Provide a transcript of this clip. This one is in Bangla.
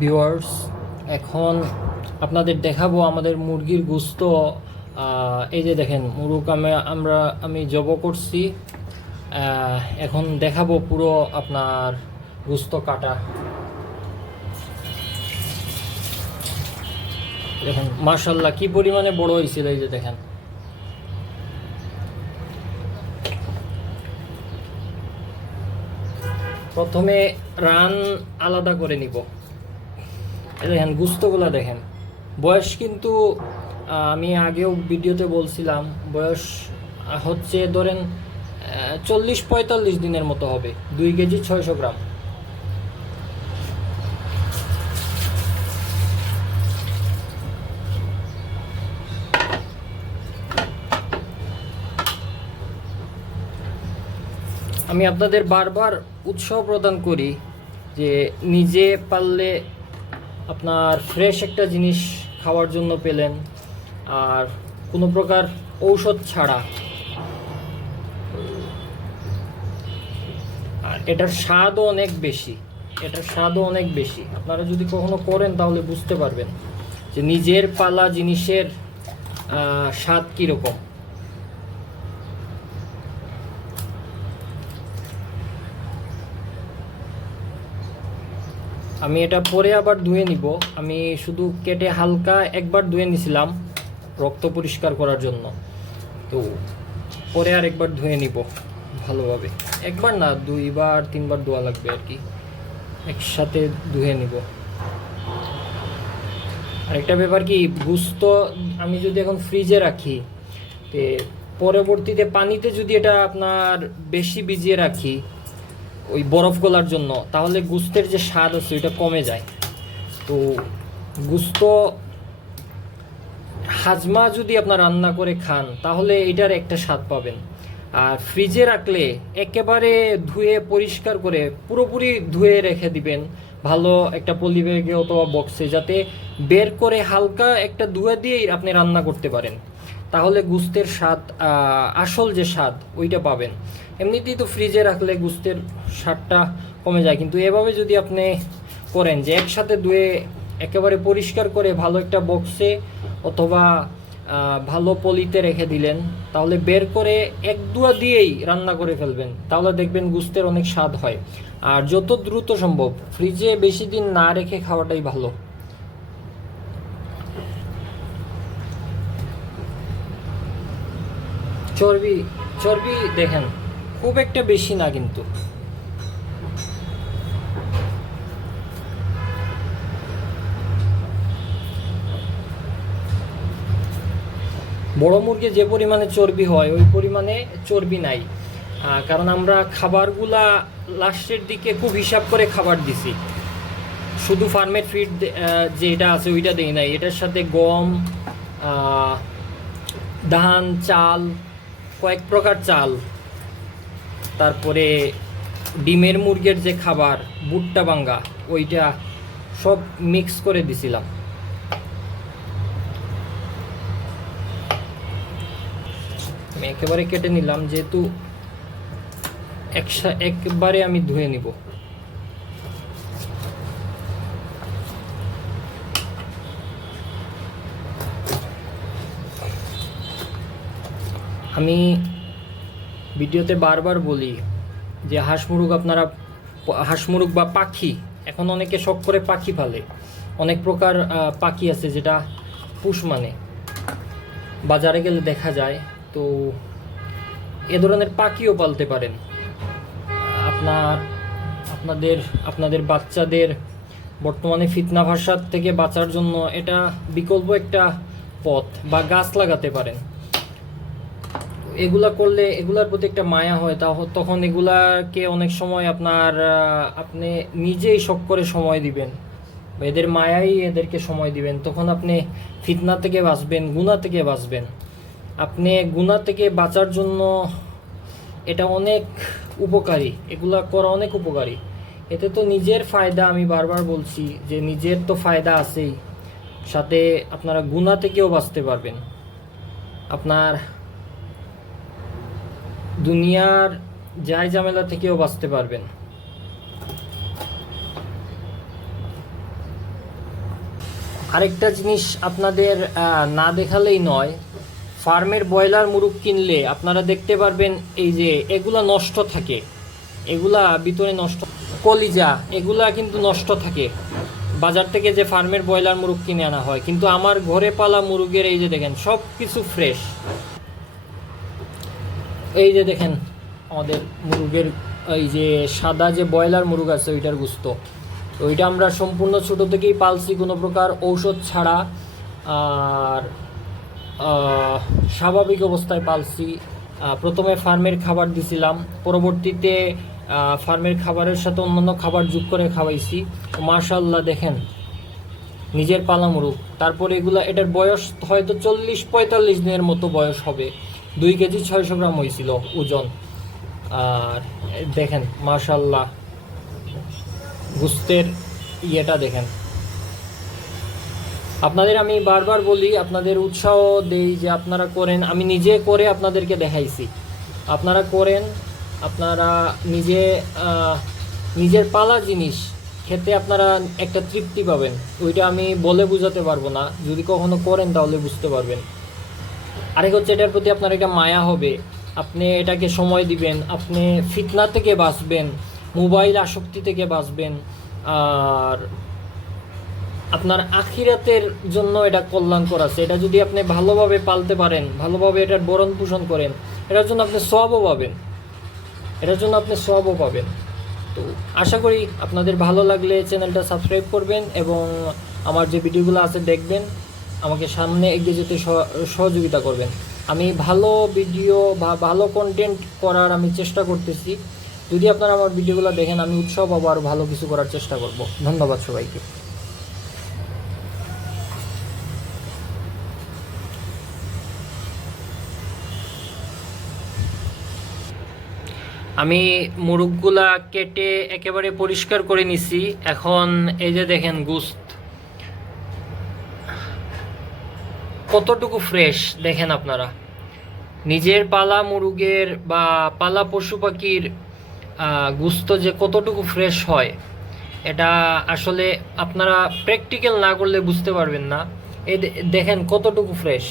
ভিউয়ার্স, এখন আপনাদের দেখাবো আমাদের মুরগির গোস্ত। এই যে দেখেন মুরগ আমি জব করছি। এখন দেখাবো পুরো আপনার গোস্ত কাটা। দেখেন মাশাল্লাহ কি পরিমাণে বড় হয়েছিল। এই যে দেখেন, প্রথমে রান আলাদা করে নিব। এই দেখেন গোস্তগুলা দেখেন, বয়স কিন্তু আমি আগেও ভিডিওতে বলছিলাম, বয়স হচ্ছে ধরেন 40-45 দিনের মতো হবে। 2 কেজি 600 গ্রাম। আমি আপনাদের বারবার উৎসাহ প্রদান করি যে নিজে পারলে আপনার ফ্রেশ একটা জিনিস খাওয়ার জন্য পেলেন, আর কোনো প্রকার ঔষধ ছাড়া। আর এটার স্বাদও অনেক বেশি, আপনারা যদি কখনো করেন তাহলে বুঝতে পারবেন যে নিজের পালা জিনিসের স্বাদ কীরকম। আমি এটা পরে আবার ধুয়ে নিব। আমি শুধু কেটে হালকা একবার ধুয়ে নিছিলাম রক্ত পরিষ্কার করার জন্য, তো পরে আর একবার ধুয়ে নিব ভালোভাবে। একবার না, 2-3 বার ধোয়া লাগবে আর কি, একসাথে ধুয়ে নিব। আরেকটা ব্যাপার কি, গোস্ত আমি যদি এখন ফ্রিজে রাখি, তে পরবর্তীতে পানিতে যদি এটা আপনার বেশি ভিজিয়ে রাখি ওই বরফ গলার জন্য, তাহলে গোস্তের যে স্বাদ আছে ওইটা কমে যায়। তো গোস্ত হাজমা যদি আপনার রান্না করে খান তাহলে এটার একটা স্বাদ পাবেন। আর ফ্রিজে রাখলে একেবারে ধুয়ে পরিষ্কার করে পুরোপুরি ধুয়ে রেখে দিবেন ভালো একটা পলি ব্যাগে অথবা বক্সে, যাতে বের করে হালকা একটা ধুয়ে দিয়েই আপনি রান্না করতে পারেন। তাহলে গোস্তের স্বাদ, আসল যে স্বাদ ওইটা পাবেন। এমনিতেই তো ফ্রিজে রাখলে গোস্তের স্বাদটা কমে যায়, কিন্তু এভাবে যদি আপনি করেন যে একসাথে ধুয়ে একেবারে পরিষ্কার করে ভালো একটা বক্সে অথবা ভালো পলিতে রেখে দিলেন, তাহলে বের করে এক দুয়া দিয়েই রান্না করে ফেলবেন, তাহলে দেখবেন গোস্তের অনেক স্বাদ হয়। আর যত দ্রুত সম্ভব ফ্রিজে বেশি দিন না রেখে খাওয়াটাই ভালো। চর্বি চর্বি দেখেন খুব একটা বেশি না, কিন্তু বড় মুরগি যে পরিমাণে চর্বি হয় ওই পরিমাণে চর্বি নাই। কারণ আমরা খাবারগুলা লাস্টের দিকে খুব হিসাব করে খাবার দিছি, শুধু ফার্মের ফিড যেটা আছে ওইটা দেই নাই, এটার সাথে গম, ধান, চাল, কয়েক প্রকার চাল, তারপরে ডিমের মুরগির যে খাবার ভুট্টা ভাঙ্গা ওইটা সব মিক্স করে দিছিলাম। আমি একেবারে কেটে নিলাম, যেহেতু একবারে আমি ধুয়ে নিব। আমি ভিডিওতে বারবার বলি যে হাঁস মুরগ বা পাখি, এখন অনেকে শখ করে পাখি পালে। অনেক প্রকার পাখি আছে যেটা পুষ মানে, বাজারে গেলে দেখা যায়। তো এ ধরনের পাখিও পালতে পারেন। আপনাদের আপনাদের বাচ্চাদের বর্তমানে ফিতনা ভাষার থেকে বাঁচার জন্য এটা বিকল্প একটা পথ, বা গাছ লাগাতে পারেন। এগুলা করলে এগুলার প্রতি একটা মায়া হয়, তখন এগুলাকে অনেক সময় আপনি নিজেই শখ করে সময় দিবেন, এদের মায়াই এদেরকে সময় দিবেন। তখন আপনি ফিতনা থেকে বাঁচবেন, গুনাহ থেকে বাঁচবেন। আপনি গুনাহ থেকে বাঁচার জন্য এটা অনেক উপকারী, এগুলা করা অনেক উপকারী। এতে তো নিজের ফায়দা, আমি বারবার বলছি যে নিজের তো ফায়দা আছেই, সাথে আপনারা গুনাহ থেকেও বাঁচতে পারবেন। আপনার দুনিয়ার জায় ঝামেলা থেকেও বাঁচতে পারবেন। আরেকটা জিনিস আপনাদের না দেখালেই নয়, ফার্মের ব্রয়লার মুরগ কিনলে আপনারা দেখতে পারবেন এই যে এগুলা নষ্ট থাকে, এগুলা ভিতরে নষ্ট, কলিজা এগুলা কিন্তু নষ্ট থাকে বাজার থেকে যে ফার্মের ব্রয়লার মুরগ কিনে আনা হয়। কিন্তু আমার ঘরে পালা মুরগের এই যে দেখেন সব কিছু ফ্রেশ। এই যে দেখেন আমাদের মুরগের এই যে সাদা যে ব্রয়লার মুরগ আছে ওইটার গুস্ত, ওইটা আমরা সম্পূর্ণ ছোট থেকেই পালছি কোনো প্রকার ঔষধ ছাড়া, আর স্বাভাবিক অবস্থায় পালছি। প্রথমে ফার্মের খাবার দিছিলাম, পরবর্তীতে ফার্মের খাবারের সাথে অন্যান্য খাবার যোগ করে খাওয়াইছি। মাশাআল্লাহ দেখেন নিজের পালা মুরগ। তারপরে এটার বয়স হয়তো 40-45 দিনের মতো বয়স হবে। 2 কেজি 600 গ্রাম হয়েছিল ওজন। আর দেখেন মাশাআল্লাহ গুস্তের ইয়েটা দেখেন। আপনাদের আমি বারবার বলি, আপনাদের উৎসাহ দেই যে আপনারা করেন, আমি নিজে করে আপনাদেরকে দেখাইছি, আপনারা করেন। আপনারা নিজের পালা জিনিস খেতে আপনারা একটা তৃপ্তি পাবেন, ওইটা আমি বলে বোঝাতে পারবো না, যদি কখনো করেন তাহলে বুঝতে পারবেন। আরেক হচ্ছে এটার প্রতি আপনার একটা মায়া হবে, আপনি এটাকে সময় দিবেন, আপনি ফিতনা থেকে বাঁচবেন, মোবাইল আসক্তি থেকে বাঁচবেন, আর আপনার আখিরাতের জন্য এটা কল্যাণকর আছে। এটা যদি আপনি ভালোভাবে পালতে পারেন, ভালোভাবে এটার ভরণ পোষণ করেন, এটার জন্য আপনি সওয়াবও পাবেন, এটার জন্য আপনি সওয়াবও পাবেন। তো আশা করি আপনাদের ভালো লাগলে চ্যানেলটা সাবস্ক্রাইব করবেন এবং আমার যে ভিডিওগুলো আছে দেখবেন, আমাকে সামনে এগিয়ে যেতে সহযোগিতা করবেন। আমি ভালো ভিডিও বা ভালো কন্টেন্ট করার আমি চেষ্টা করতেছি। যদি আপনারা আমার ভিডিওগুলো দেখেন, আমি উৎসাহ পাবো আর ভালো কিছু করার চেষ্টা করব। ধন্যবাদ সবাইকে। আমি মুরগগুলা কেটে একেবারে পরিষ্কার করে নিছি। এখন এই যে দেখেন গোশত কতটুকু ফ্রেশ দেখেন আপনারা। নিজের পালা মুরগের বা পালা পশু পাখির গোশত যে কতটুকু ফ্রেশ হয়, এটা আসলে আপনারা প্র্যাকটিক্যাল না করলে বুঝতে পারবেন না। এই দেখেন কতটুকু ফ্রেশ।